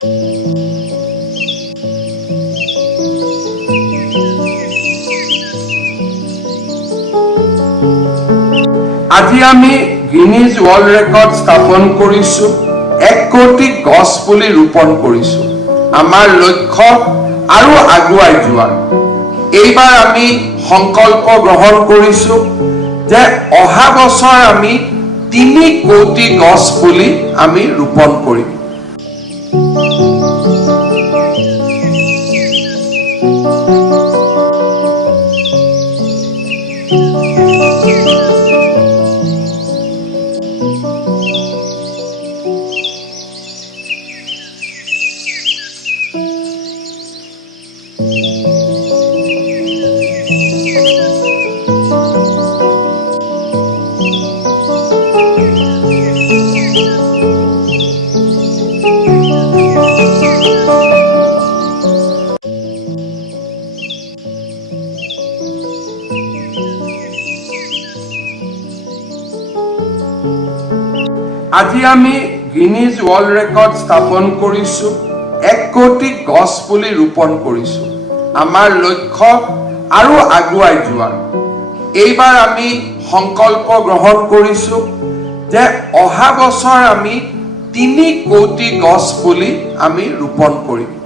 আজি আমি Guinness world record স্থাপন কৰিছো 1 কোটি গছ পুলি ৰোপণ কৰিছো আমাৰ লক্ষ্য আৰু আগুৱাই যোৱাৰ এইবাৰ আমি সংকল্প গ্ৰহণ কৰিছো যে অহা বছৰ আমি 3 কোটি গছ পুলি আমি ৰোপণ কৰিম আজি আমি গিনিজ ৱৰ্ল্ড ৰেকৰ্ড স্থাপন কৰিছো 1 কোটি গছ পুলি ৰোপণ কৰিছো আমাৰ লক্ষ্য আৰু আগুৱাই যোৱাৰ এইবাৰ আমি সংকল্প গ্ৰহণ কৰিছো যে অহা বছৰ আমি 3 কোটি গছ পুলি আমি ৰোপণ কৰিম